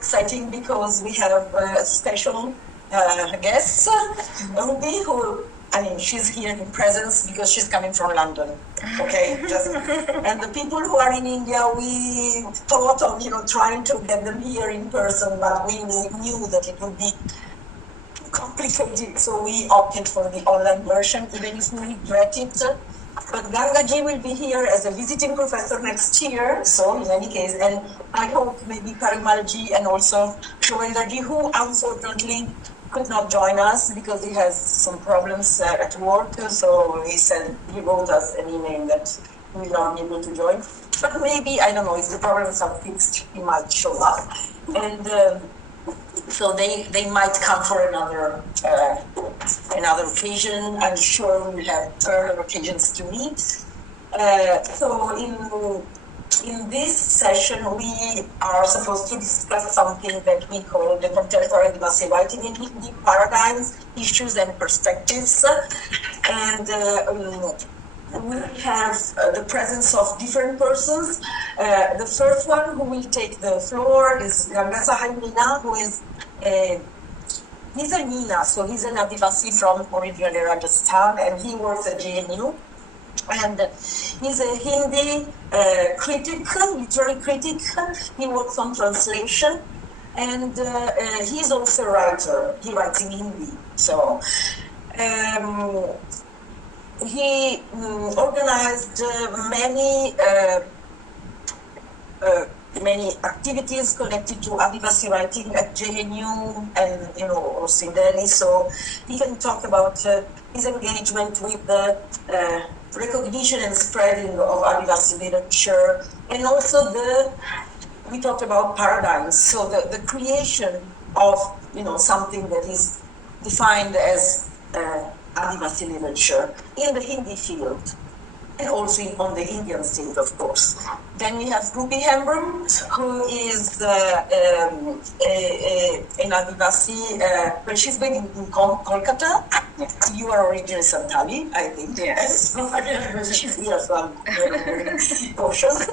exciting because we have a special guest, Ruby, who, I mean, she's here in presence because she's coming from London. Okay, and the people who are in India, we thought of, trying to get them here in person, but we knew that it would be complicated, so we opted for the online version, even if we regret it. But Gangaji will be here as a visiting professor next year, so in any case, and I hope maybe Parimalji and also Shovendarji, who unfortunately could not join us because he has some problems at work, so he wrote us an email that he will not be able to join. But maybe, I don't know, if the problems are fixed, he might show up. And so they might come for another occasion. I'm sure we'll have further occasions to meet. So in this session, we are supposed to discuss something that we call the contemporary Adivasi writing in Hindi paradigms, issues, and perspectives. And we have the presence of different persons. The first one who will take the floor is Ganga Sahai Meena, who is he's a Meena, so he's an Adivasi from originally Rajasthan, and he works at JNU. And he's a Hindi critic, literary critic. He works on translation, and he's also a writer. He writes in Hindi. So he organized many activities connected to Adivasi writing at JNU and also in Delhi. So he can talk about his engagement with the recognition and spreading of Adivasi literature, and also we talked about paradigms. So the creation of something that is defined as Adivasi literature in the Hindi field, and also on the Indian stage, of course. Then we have Ruby Hembroom, who is an Adivasi, but she's based in Kolkata. You are originally Santali, I think. Yes. She's here, so I'm very cautious.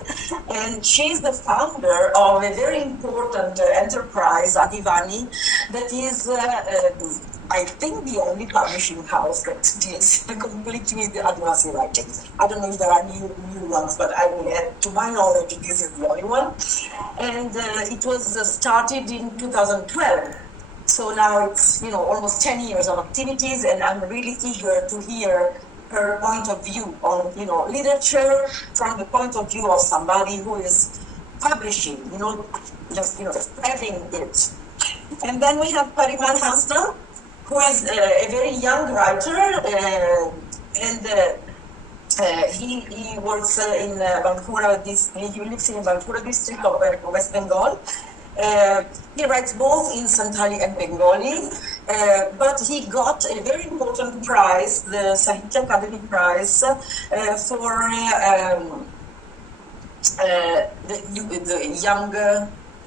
And she's the founder of a very important enterprise, Adivani, that is I think the only publishing house that deals completely with the Adivasi writing. I don't know if there are new ones, but I will add, to my knowledge, this is the only one. And it was started in 2012. So now it's, almost 10 years of activities, and I'm really eager to hear her point of view on, literature from the point of view of somebody who is publishing, just, spreading it. And then we have Parimal Hasna, who is a very young writer, and he works in Bankura district. He lives in Bankura district of West Bengal. He writes both in Santali and Bengali, but he got a very important prize, the Sahitya Akademi Prize, for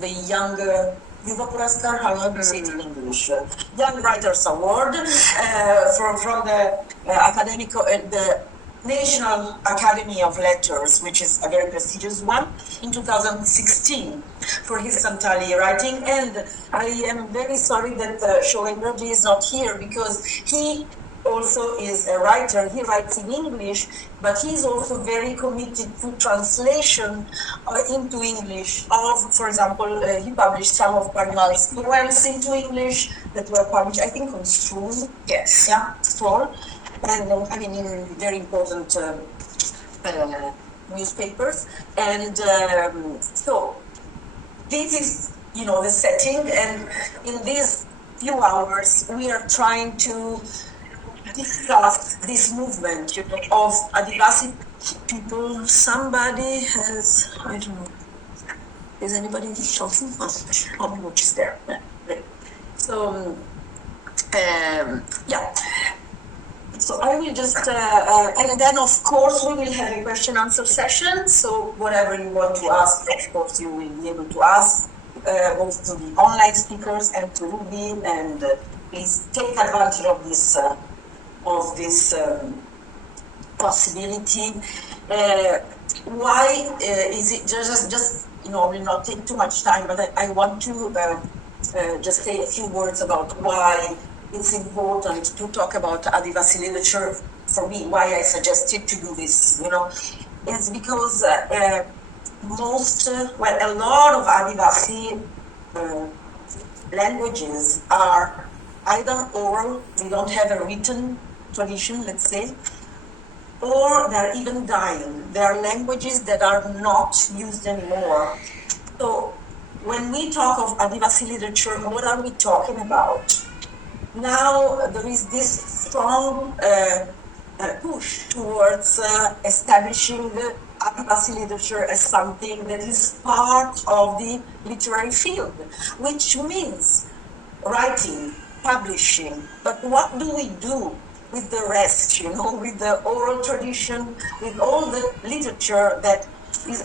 the younger Yuva Puraskar, how do you say it in English? Young Writers Award from the the National Academy of Letters, which is a very prestigious one, in 2016 for his Santali writing. And I am very sorry that Shovendarji is not here, because he also is a writer. He writes in English, but he's also very committed to translation into English of, for example, he published some of Parimal's poems into English that were published, I think, on Stroll. Yes. Yeah, Stroll. And in very important newspapers. And so this is, the setting. And in these few hours, we are trying to discuss this movement, of Adivasi people. Somebody has, I don't know, is anybody talking? Oh, which is there. So, yeah. So I will just, and then of course we will have a question-answer session. So whatever you want to ask, of course you will be able to ask, both to the online speakers and to Ruby. And please take advantage of this possibility. Why is it just will not take too much time, but I want to just say a few words about why it's important to talk about Adivasi literature. For me, why I suggested to do this, is because a lot of Adivasi languages are either oral, they don't have a written tradition, let's say, or they're even dying. They are languages that are not used anymore. So when we talk of Adivasi literature, what are we talking about? Now there is this strong push towards establishing the Adivasi literature as something that is part of the literary field, which means writing, publishing. But what do we do with the rest, with the oral tradition, with all the literature that is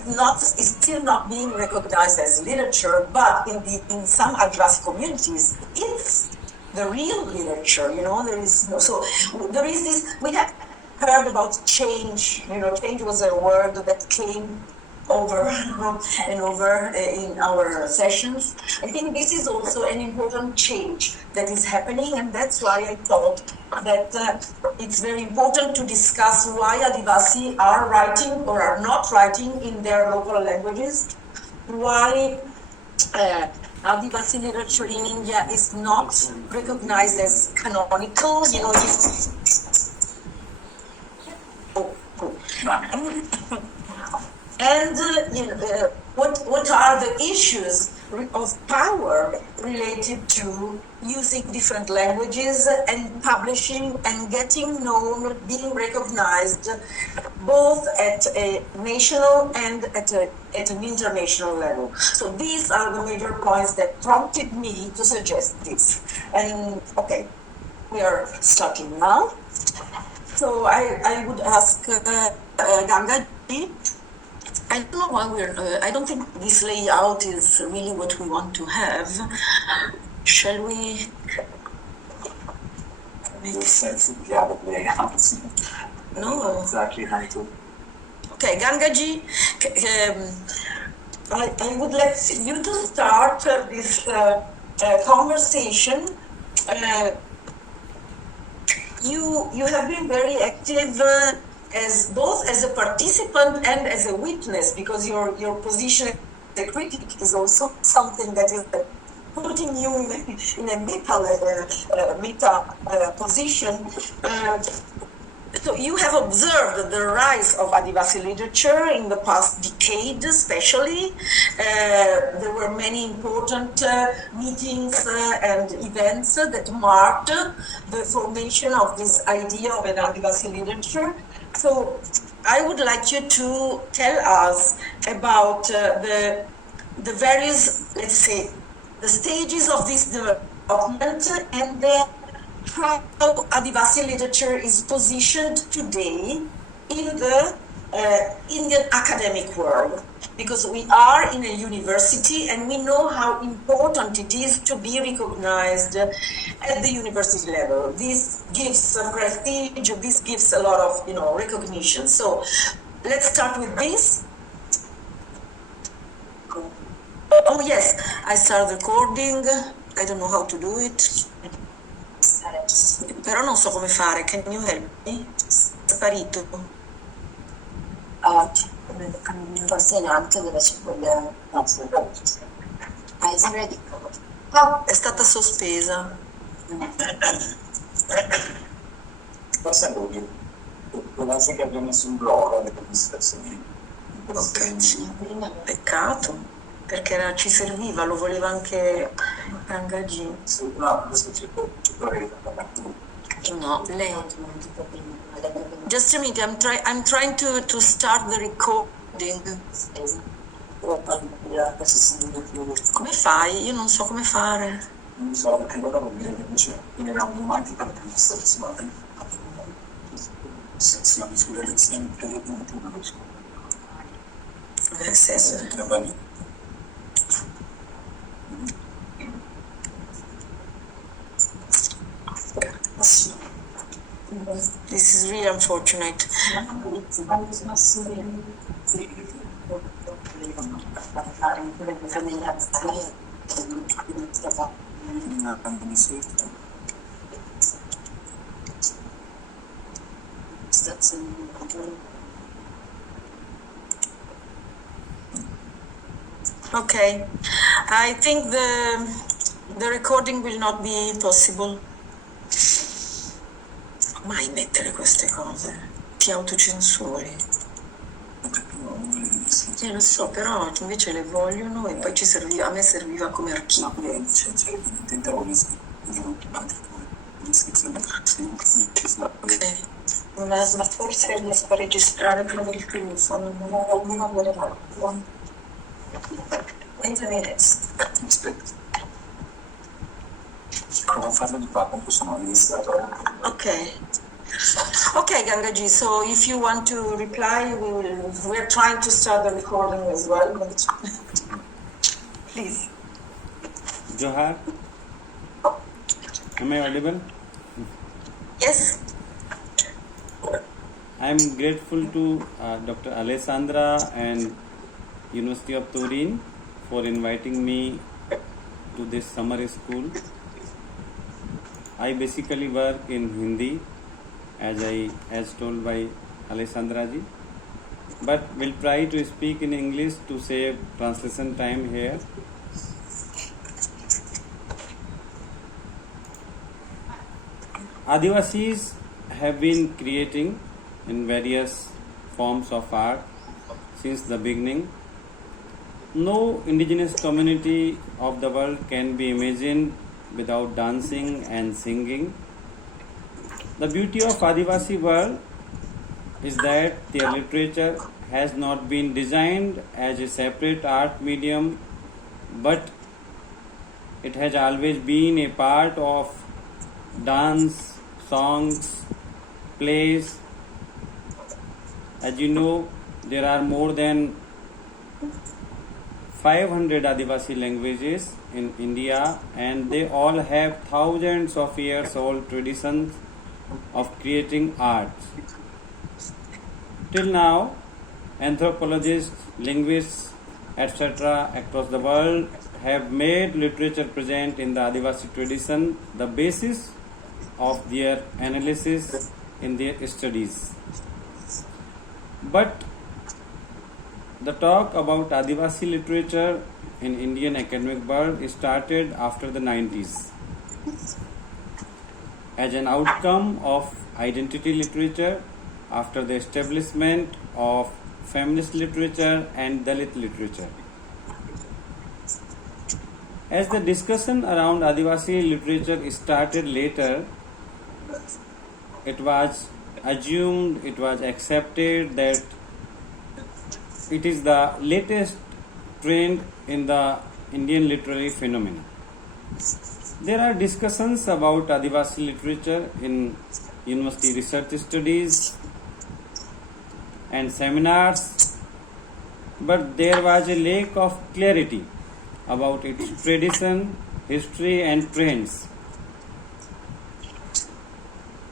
still not being recognized as literature, but in some Adivasi communities, it's the real literature, there is this, we have heard about change, change was a word that came over and over in our sessions. I think this is also an important change that is happening, and that's why I thought that it's very important to discuss why Adivasi are writing or are not writing in their local languages, why Adivasi literature in India is not recognized as canonical, and what are the issues of power related to using different languages and publishing and getting known, being recognized, both at a national and at an international level. So these are the major points that prompted me to suggest this. And okay, we are starting now. So I would ask Gangaji. I don't know why I don't think this layout is really what we want to have. Shall we? Make sense of the other layout. No. Exactly how to. Okay, Gangaji, I would like you to start this conversation. You have been very active. As both as a participant and as a witness, because your position as a critic is also something that is putting you in a meta position. So you have observed the rise of Adivasi literature in the past decade, especially. There were many important meetings and events that marked the formation of this idea of an Adivasi literature. So I would like you to tell us about the various, let's say, the stages of this development, and then how Adivasi literature is positioned today in the Indian academic world. Because we are in a university and we know how important it is to be recognized at the university level. This gives prestige, this gives a lot of recognition. So let's start with this. Oh yes, I start recording. I don't know how to do it. Però non so come fare. Can you help me? È sparito. Forse neanche dove c'è quella. Is ready? È stata sospesa. Forse può essere che abbia messo un blocco alle registrazioni. Peccato, perché ci serviva, lo voleva anche Gangaji. No, adesso ci proveremo. No, lei. Just a minute, I'm trying to start the recording. Come fai? Io non so come fare. Non so, perché loro non mi erano avanti per la registrazione. Se la misura lezione per il punto. Nel senso. This is really unfortunate. fare in quelle che famiglia Okay, I think the recording will not be possible. Mai mettere queste cose, ti autocensuri. Lo so, però invece le vogliono e poi a me serviva come archivio. Ok. Ma forse riesco a registrare con il telefono, non avere la 20 minutes. Aspetta. Prova a farlo di qua, tanto sono amministratore. Okay, Gangaji, so if you want to reply, we're trying to start the recording as well. Please. Johar, am I audible? Yes. I am grateful to Dr. Alessandra and University of Turin for inviting me to this summer school. I basically work in Hindi, as told by Alessandra ji, but will try to speak in English to save translation time here. Adivasis have been creating in various forms of art since the beginning. No indigenous community of the world can be imagined without dancing and singing. The beauty of Adivasi world is that their literature has not been designed as a separate art medium, but it has always been a part of dance, songs, plays. As you know, there are more than 500 Adivasi languages in India, and they all have thousands of years old traditions of creating art. Till now, anthropologists, linguists, etc. across the world have made literature present in the Adivasi tradition the basis of their analysis in their studies. But the talk about Adivasi literature in Indian academic world started after the 90s as an outcome of identity literature after the establishment of feminist literature and Dalit literature. As the discussion around Adivasi literature started later, it was assumed, it was accepted that it is the latest trend in the Indian literary phenomenon. There are discussions about Adivasi literature in university research studies and seminars, but there was a lack of clarity about its tradition, history and trends.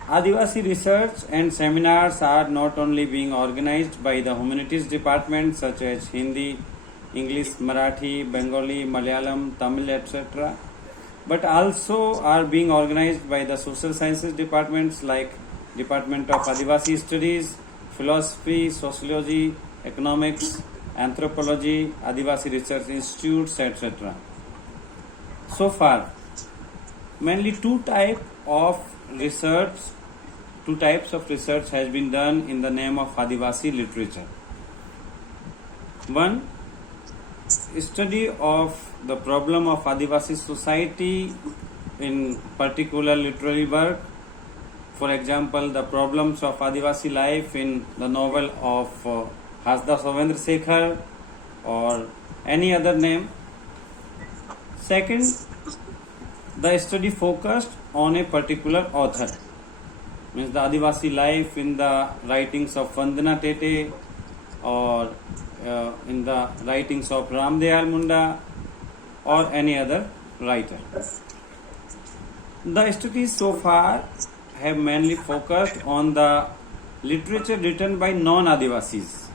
Adivasi research and seminars are not only being organized by the humanities departments such as Hindi, English, Marathi, Bengali, Malayalam, Tamil, etc., but also are being organized by the social sciences departments like Department of Adivasi Studies, Philosophy, Sociology, Economics, Anthropology, Adivasi Research Institutes, etc. So far, mainly two types of research has been done in the name of Adivasi literature. One, study of the problem of Adivasi society in particular literary work. For example, the problems of Adivasi life in the novel of Hasda Savendra Sekhar or any other name. Second, the study focused on a particular author, means the Adivasi life in the writings of Vandana Tete or in the writings of Ramdayal Munda or any other writer. The studies so far have mainly focused on the literature written by non-Adivasis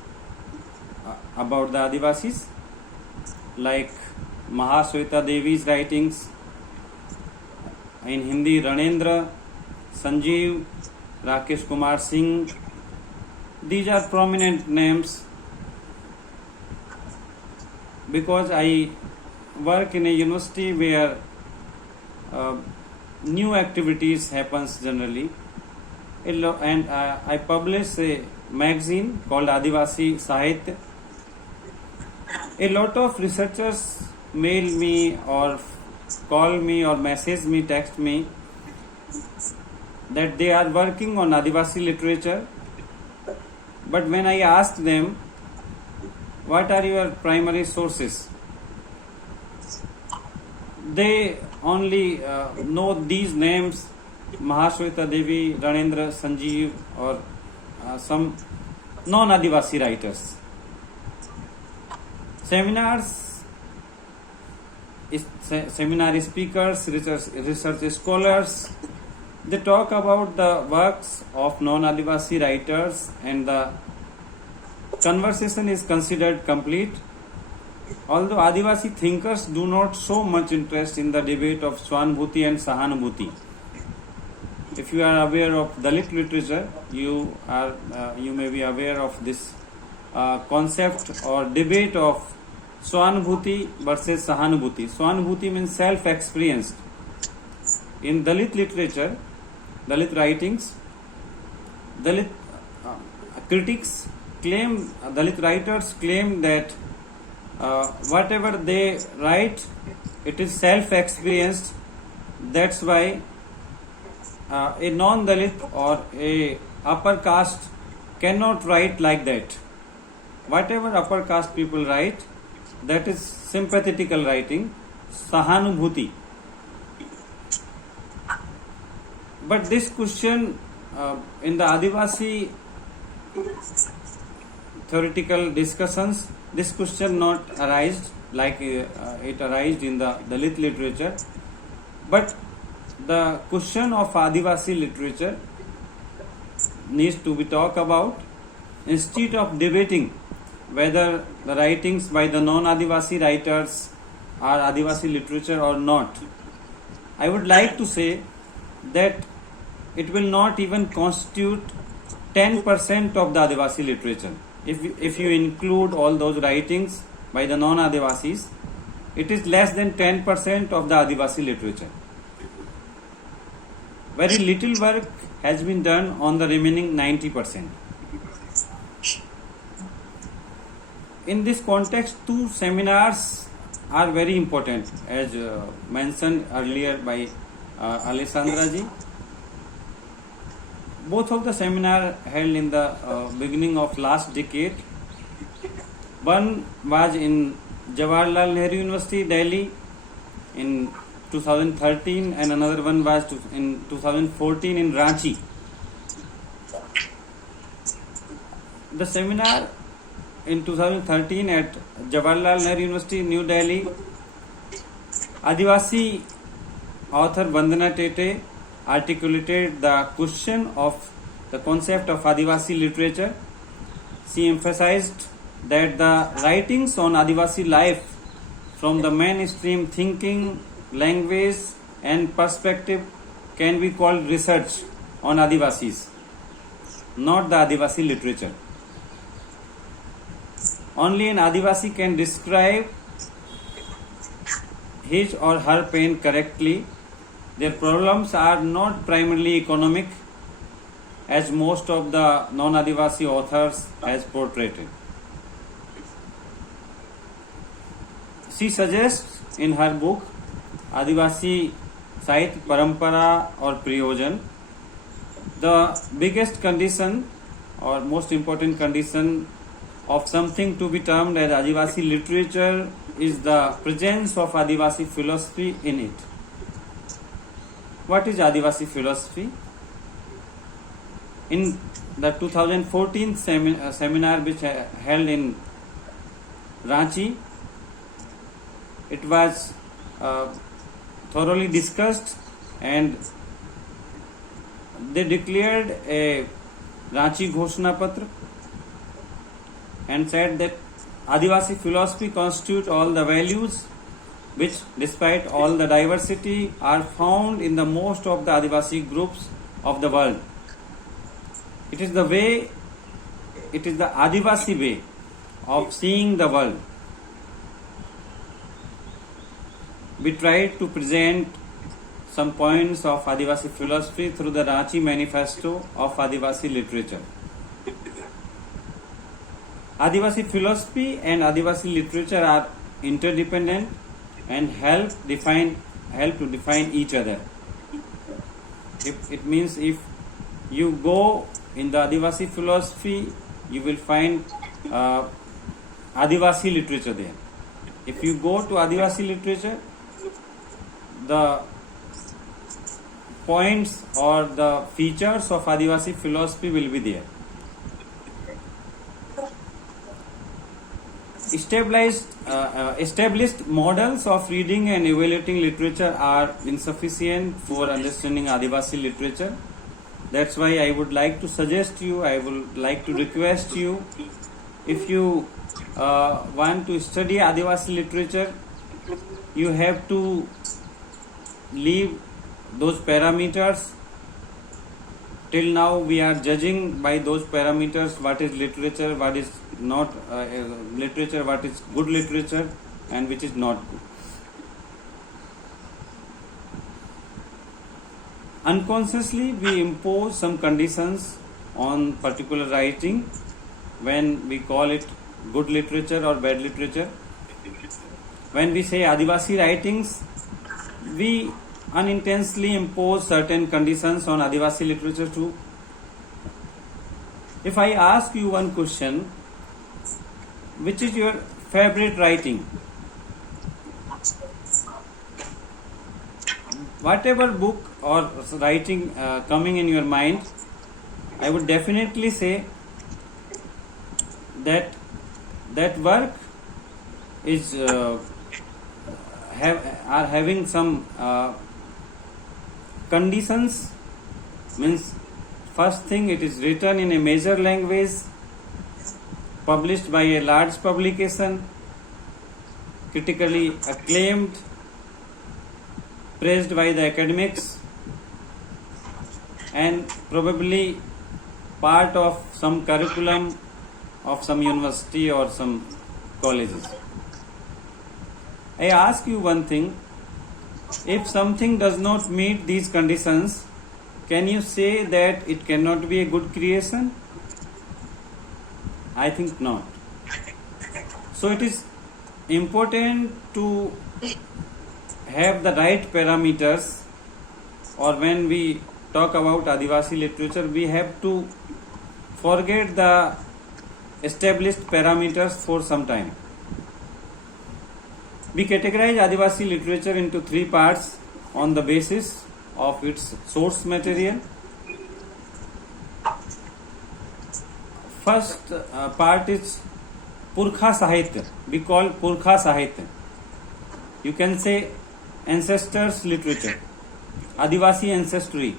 about the Adivasis, like Mahasweta Devi's writings. In Hindi, Ranendra, Sanjeev, Rakesh Kumar Singh. These are prominent names because I work in a university where new activities happens generally, and I publish a magazine called Adivasi Sahitya. A lot of researchers mail me or call me or message me, text me that they are working on Adivasi literature. But when I ask them, what are your primary sources? They only know these names, Mahasweta Devi, Ranendra, Sanjeev, or some non-Adivasi writers. Seminar speakers, research scholars, they talk about the works of non-Adivasi writers and the conversation is considered complete. Although Adivasi thinkers do not show much interest in the debate of Swanubhuti and Sahanubhuti. If you are aware of Dalit literature, you may be aware of this concept or debate of Swanubhuti versus Sahanubhuti. Swanubhuti means self-experienced. In Dalit literature, Dalit writings, Dalit critics claim, Dalit writers claim that whatever they write, it is self-experienced. That's why a non-Dalit or a upper caste cannot write like that. Whatever upper caste people write, that is sympathetical writing, Sahanubhuti. But this question in the Adivasi theoretical discussions, this question not arised like it arised in the Dalit literature. But the question of Adivasi literature needs to be talked about instead of debating whether the writings by the non-Adivasi writers are Adivasi literature or not. I would like to say that it will not even constitute 10% of the Adivasi literature. If you include all those writings by the non-Adivasis, it is less than 10% of the Adivasi literature. Very little work has been done on the remaining 90%. In this context, two seminars are very important, as mentioned earlier by Alessandra ji. Both of the seminar held in the beginning of last decade. One was in Jawaharlal Nehru University, Delhi in 2013 and another one was in 2014 in Ranchi. The seminar in 2013 at Jawaharlal Nehru University, New Delhi, Adivasi author Vandana Tete articulated the question of the concept of Adivasi literature. She emphasized that the writings on Adivasi life from the mainstream thinking, language and perspective can be called research on Adivasis, not the Adivasi literature. Only an Adivasi can describe his or her pain correctly. Their problems are not primarily economic, as most of the non-Adivasi authors has portrayed. She suggests in her book Adivasi Sahitya Parampara or Prayojan, the biggest condition or most important condition of something to be termed as Adivasi literature is the presence of Adivasi philosophy in it. What is Adivasi philosophy? In the 2014 seminar which held in Ranchi, it was thoroughly discussed and they declared a Ranchi Ghoshna Patra and said that Adivasi philosophy constitutes all the values which, despite all the diversity, are found in the most of the Adivasi groups of the world. It is the Adivasi way of seeing the world. We tried to present some points of Adivasi philosophy through the Ranchi Manifesto of Adivasi literature. Adivasi philosophy and Adivasi literature are interdependent and help to define each other. It means if you go in the Adivasi philosophy, you will find Adivasi literature there. If you go to Adivasi literature, the points or the features of Adivasi philosophy will be there. Established models of reading and evaluating literature are insufficient for understanding Adivasi literature. That's why I would like to suggest you, I would like to request you, if you want to study Adivasi literature, you have to leave those parameters. Till now we are judging by those parameters what is literature, what is not literature, what is good literature and which is not good. Unconsciously we impose some conditions on particular writing when we call it good literature or bad literature. When we say Adivasi writings, we unintentionally impose certain conditions on Adivasi literature too. If I ask you one question, which is your favorite writing? Whatever book or writing coming in your mind, I would definitely say that work is having some conditions. Means first thing, it is written in a major language, published by a large publication, critically acclaimed, praised by the academics, and probably part of some curriculum of some university or some colleges. I ask you one thing, if something does not meet these conditions, can you say that it cannot be a good creation? I think not. So it is important to have the right parameters, or when we talk about Adivasi literature, we have to forget the established parameters for some time. We categorize Adivasi literature into three parts on the basis of its source material. First part is Purkha Sahitya. We call Purkha Sahitya. You can say ancestors literature, Adivasi ancestry.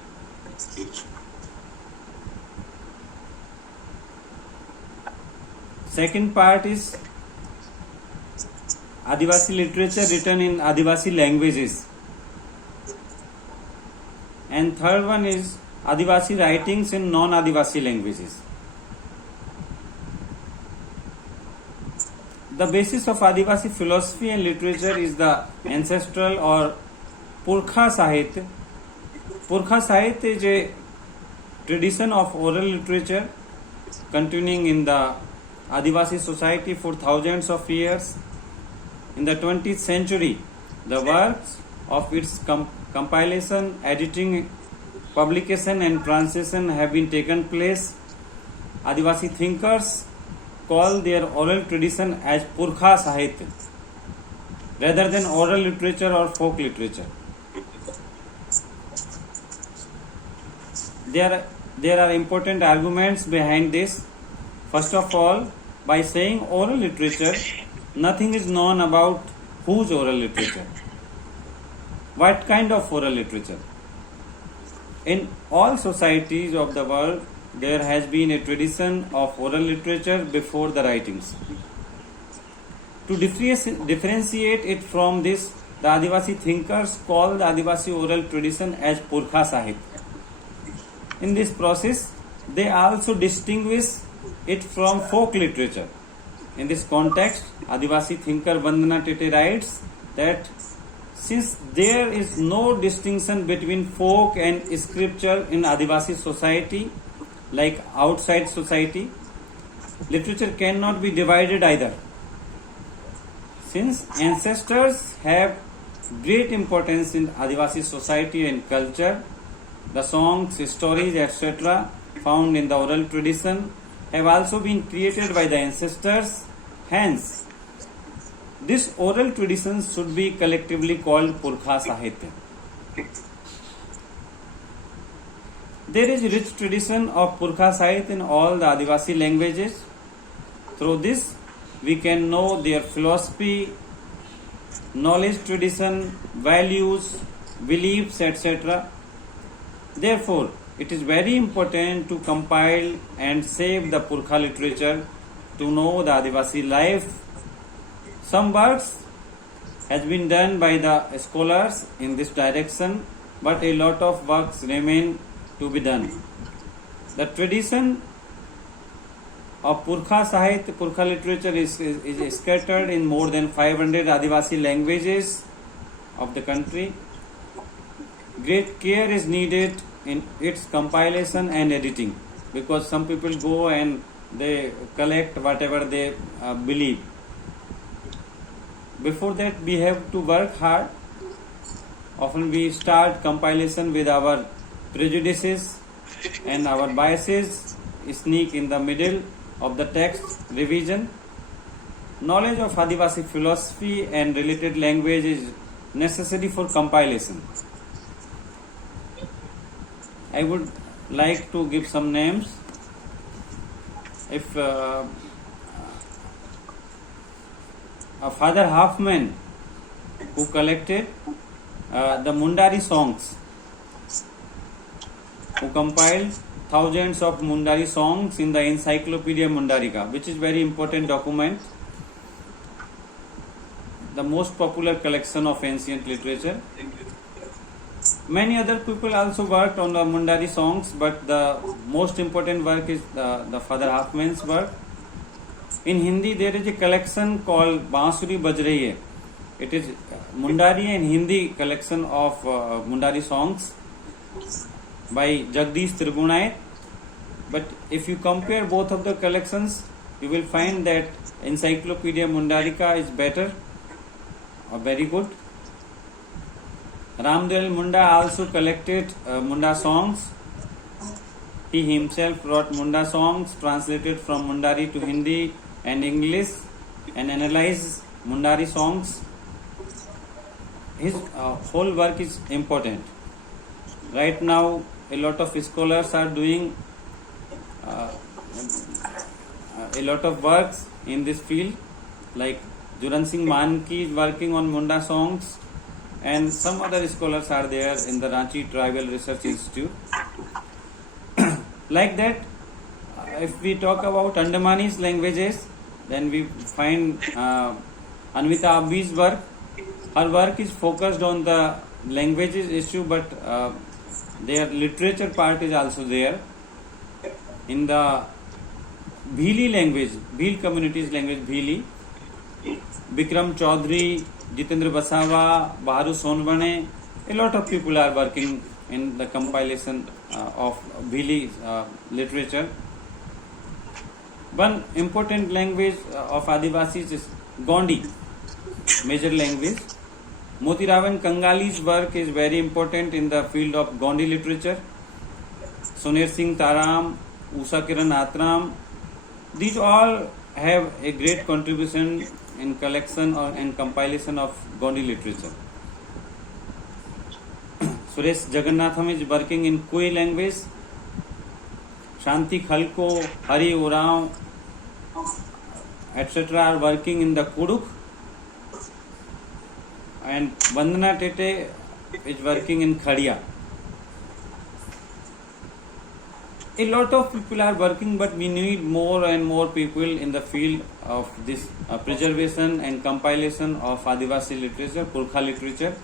Second part is Adivasi literature written in Adivasi languages. And third one is Adivasi writings in non-Adivasi languages. The basis of Adivasi philosophy and literature is the ancestral or Purkha Sahitya. Purkha Sahitya is a tradition of oral literature continuing in the Adivasi society for thousands of years. In the 20th century, the works of its compilation, editing, publication and translation have been taken place. Adivasi thinkers call their oral tradition as Purkha Sahitya rather than oral literature or folk literature. There are important arguments behind this. First of all, by saying oral literature, nothing is known about whose oral literature. What kind of oral literature? In all societies of the world, there has been a tradition of oral literature before the writings. To differentiate it from this, the Adivasi thinkers call the Adivasi oral tradition as Purkha Sahitya. In this process, they also distinguish it from folk literature. In this context, Adivasi thinker Vandana Tete writes that since there is no distinction between folk and scripture in Adivasi society, like outside society, literature cannot be divided either. Since ancestors have great importance in Adivasi society and culture, the songs, stories, etc. found in the oral tradition have also been created by the ancestors. Hence, this oral tradition should be collectively called Purkha Sahitya. There is rich tradition of Purkha Sahitya in all the Adivasi languages. Through this, we can know their philosophy, knowledge, tradition, values, beliefs, etc. Therefore, it is very important to compile and save the Purkha literature to know the Adivasi life. Some works has been done by the scholars in this direction, but a lot of works remain to be done. The tradition of Purkha Sahitya, Purkha literature is scattered in more than 500 Adivasi languages of the country. Great care is needed in its compilation and editing, because some people go and they collect whatever they believe. Before that, we have to work hard. Often we start compilation with our prejudices and our biases sneak in the middle of the text revision. Knowledge of Adivasi philosophy and related language is necessary for compilation. I would like to give some names. If Father Halfman, who collected the Mundari songs, who compiled thousands of Mundari songs in the Encyclopedia Mundarika, which is very important document, the most popular collection of ancient literature. Many other people also worked on the Mundari songs, but the most important work is the Father Halfman's work. In Hindi, there is a collection called Bansuri Baj Rahi Hai. It is Mundari and Hindi collection of Mundari songs by Jagdish Trigunai. But if you compare both of the collections, you will find that Encyclopedia Mundarika is better or very good. Ramdayal Munda also collected Munda songs. He himself wrote Munda songs, translated from Mundari to Hindi and English, and analyzed Mundari songs. His whole work is important. Right now, a lot of scholars are doing a lot of works in this field, like Juran Singh Manki is working on Munda songs, and some other scholars are there in the Ranchi Tribal Research Institute. Like that, if we talk about Andamanese languages, then we find Anvita Abhi's work. Her work is focused on the languages issue, but their literature part is also there. In the Bhili language, Bhil community's language, Bhili, Bikram Chaudhary, Jitendra Basawa, Baharu Sonbane, a lot of people are working in the compilation of Bhili literature. One important language of Adivasis is Gondi, major language. Motiravan Kangali's work is very important in the field of Gondi literature. Soner Singh Taram, Usha Kiran Atram, these all have a great contribution in collection and compilation of Gondi literature. Suresh Jagannatham is working in Kui language. Shanti Khalko, Hari Urao, etc. are working in the Kuduk. And Vandana Tete is working in Khadiya. a lot of people are working, but we need more and more people in the field of this preservation and compilation of Adivasi literature, Purkha literature.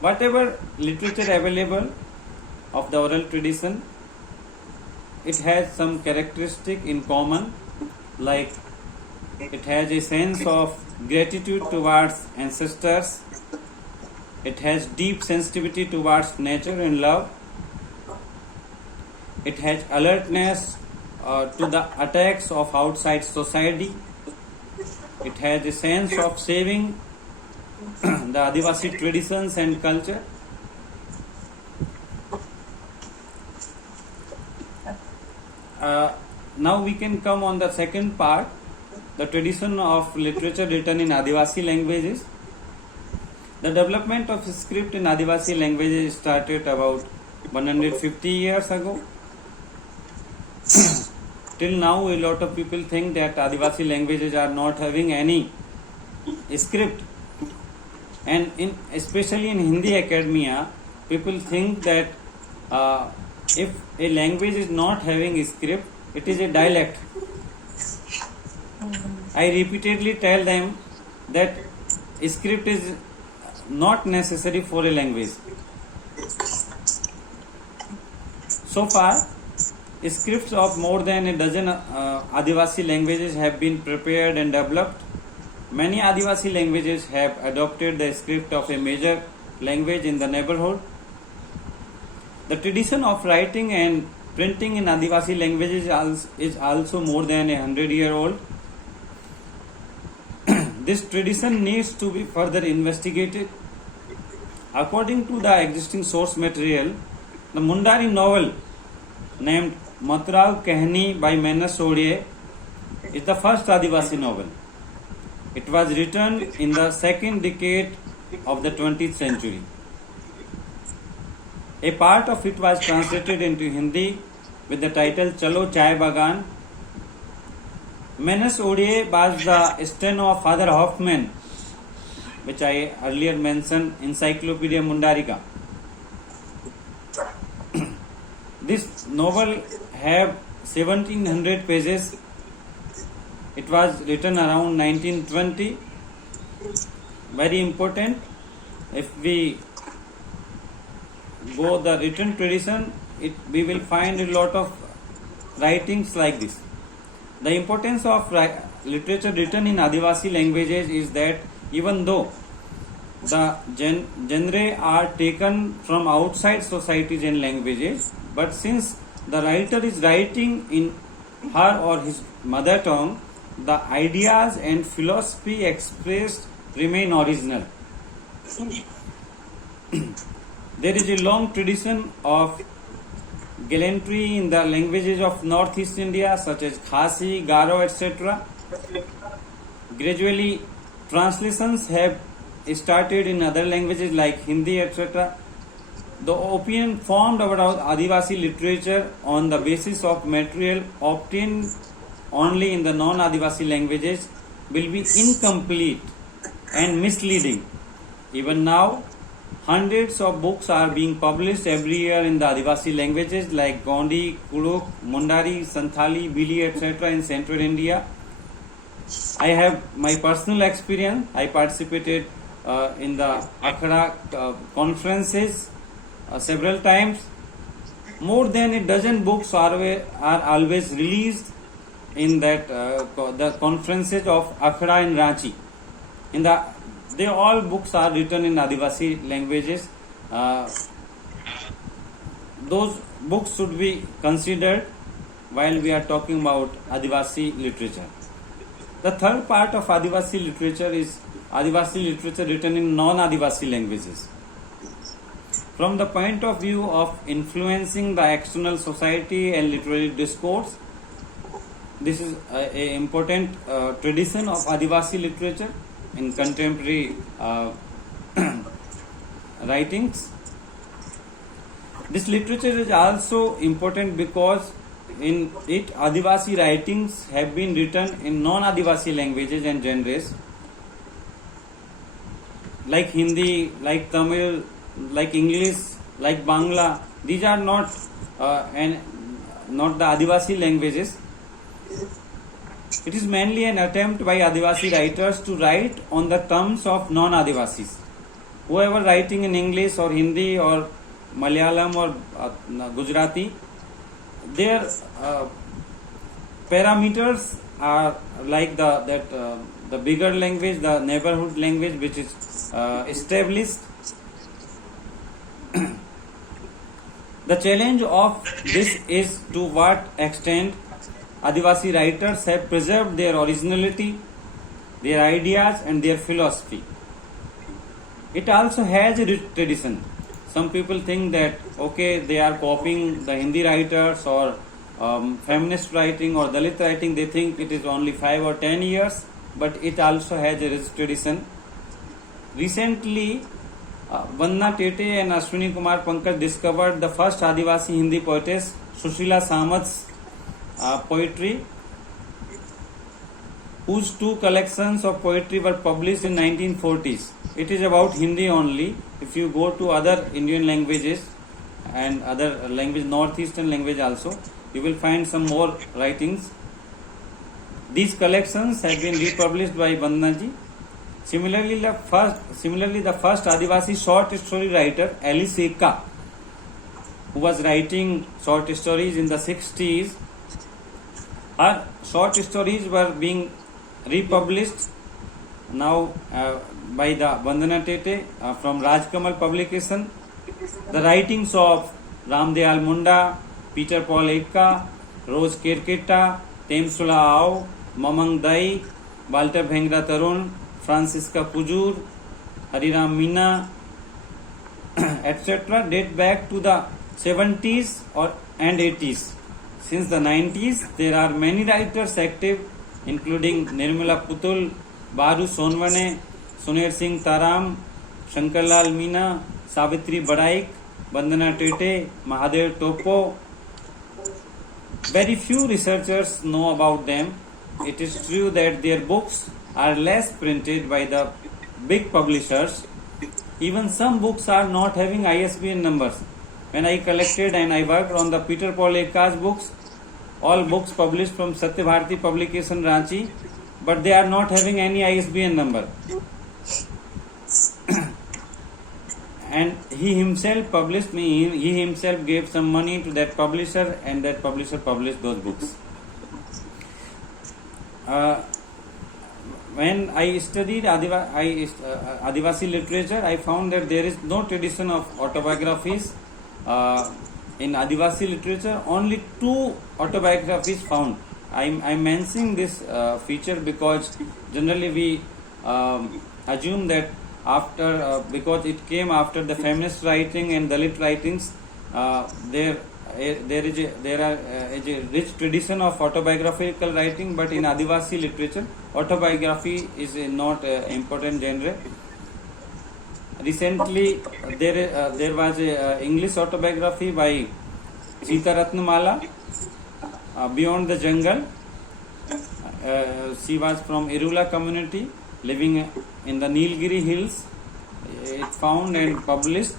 Whatever literature available of the oral tradition, it has some characteristic in common, like it has a sense of gratitude towards ancestors, it has deep sensitivity towards nature and love, it has alertness to the attacks of outside society, it has a sense of saving the Adivasi traditions and culture. Now we can come on the second part, the tradition of literature written in Adivasi languages. The development of script in Adivasi languages started about 150 years ago. Till now, a lot of people think that Adivasi languages are not having any script. And especially in Hindi academia, people think that if a language is not having a script, it is a dialect. I repeatedly tell them that a script is not necessary for a language. So far, scripts of more than a dozen Adivasi languages have been prepared and developed. Many Adivasi languages have adopted the script of a major language in the neighborhood. The tradition of writing and printing in Adivasi languages is also more than 100-year old. This tradition needs to be further investigated. According to the existing source material, the Mundari novel named Matrao Kahani by Manas Odie is the first Adivasi novel. It was written in the second decade of the 20th century. A part of it was translated into Hindi with the title Chalo Chai Bagan. Manas Odie was the steno of Father Hoffman, which I earlier mentioned, Encyclopedia Mundarika. This novel have 1700 pages. It was written around 1920. Very important. If we go the written tradition, we will find a lot of writings like this. The importance of literature written in Adivasi languages is that even though the genre are taken from outside societies and languages, but since the writer is writing in her or his mother tongue, the ideas and philosophy expressed remain original. There is a long tradition of gallantry in the languages of Northeast India, such as Khasi, Garo, etc. Gradually, translations have started in other languages like Hindi, etc. The opinion formed about Adivasi literature on the basis of material obtained only in the non-Adivasi languages will be incomplete and misleading. Even now, hundreds of books are being published every year in the Adivasi languages like Gondi, Kuduk, Mundari, Santhali, Bili, etc. in central India. I have my personal experience. I participated in the Akhada conferences several times. More than a dozen books are always released in that the conferences of Akhada in Ranchi. They all books are written in Adivasi languages. Those books should be considered while we are talking about Adivasi literature. The third part of Adivasi literature is Adivasi literature written in non-Adivasi languages. From the point of view of influencing the external society and literary discourse, this is an important tradition of Adivasi literature in contemporary writings. This literature is also important because in it Adivasi writings have been written in non-Adivasi languages and genres like Hindi, like Tamil, like English, like Bangla. These are not not the Adivasi languages. It is mainly an attempt by Adivasi writers to write on the terms of non-Adivasis. Whoever writing in English or Hindi or Malayalam or Gujarati, their parameters are like the bigger language, the neighborhood language, which is established. The challenge of this is to what extent Adivasi writers have preserved their originality, their ideas and their philosophy. It also has a rich tradition. Some people think that, okay, they are copying the Hindi writers or feminist writing or Dalit writing. They think it is only 5 or 10 years, but it also has a rich tradition. Recently, Vandana Tete and Ashwini Kumar Pankaj discovered the first Adivasi Hindi poetess, Sushila Samat's poetry, whose 2 collections of poetry were published in 1940s. It is about Hindi only. If you go to other Indian languages and other language, northeastern language also, you will find some more writings. These collections have been republished by Vandana ji. Similarly, the first Adivasi short story writer, Alice Eka, who was writing short stories in the 60s, her short stories were being republished now by the Vandana Tete from Rajkamal publication. The writings of Ramdayal Munda, Peter Paul Eka, Rose Kirketta, Temsula Ao, Mamang Dai, Walter Bhengra Tarun, Francisca Pujur, Hariram Meena, etc. date back to the 70s and 80s. Since the 90s, there are many writers active, including Nirmala Putul, Baru Sonvane, Suner Singh Taram, Shankarlal Meena, Savitri Badaik, Vandana Tete, Mahadev Topo. Very few researchers know about them. It is true that their books are less printed by the big publishers. Even some books are not having ISBN numbers. When I collected and I worked on the Peter Paul Eka's books, all books published from Satya Bharati publication Ranchi, but they are not having any ISBN number. And he himself published me, he himself gave some money to that publisher and that publisher published those books. When I studied Adivasi literature, I found that there is no tradition of autobiographies. In Adivasi literature, only 2 autobiographies found. I'm mentioning this feature because generally we assume that after because it came after the feminist writing and Dalit writings, there is a rich tradition of autobiographical writing, but in Adivasi literature, autobiography is not an important genre. Recently, there was a English autobiography by Sita Ratnamala, Beyond the Jungle. She was from Irula community, living in the Nilgiri hills. It found and published,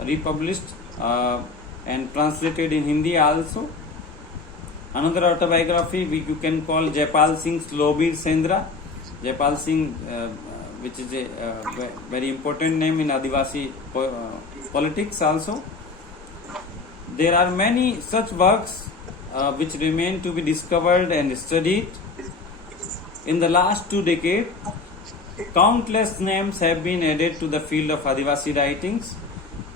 republished, and translated in Hindi also. Another autobiography you can call Jaipal Singh's Lobir Sendra. Jaipal Singh, which is a very important name in Adivasi politics also. There are many such works which remain to be discovered and studied. In the last 2 decades, countless names have been added to the field of Adivasi writings.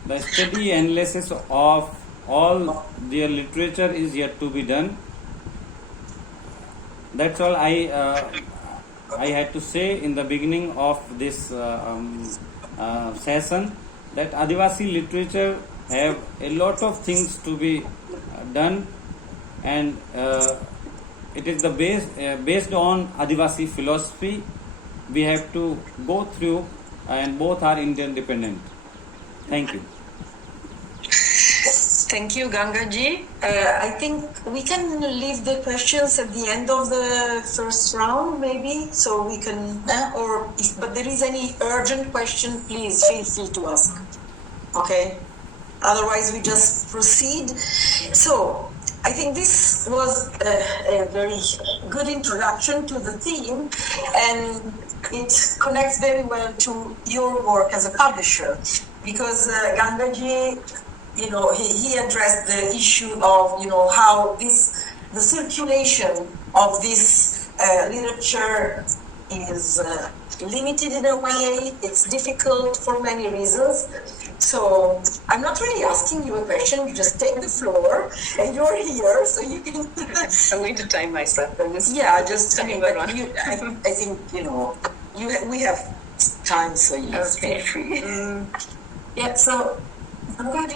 The study and analysis of all their literature is yet to be done. That's all I had to say in the beginning of this session, that Adivasi literature have a lot of things to be done, and it is the based on Adivasi philosophy. We have to go through, and both are interdependent. Thank you. Thank you, Gangaji. I think we can leave the questions at the end of the first round, maybe, so we can, but there is any urgent question, please feel free to ask. Okay? Otherwise, we just proceed. So, I think this was a very good introduction to the theme, and it connects very well to your work as a publisher, because Gangaji, he addressed the issue of, how the circulation of this literature is limited in a way. It's difficult for many reasons. So I'm not really asking you a question. You just take the floor, and you're here, so you can. I'm going to time myself for this. Yeah, just Time but around. I think we have time, so you Okay. feel free. Yeah. So I'm going to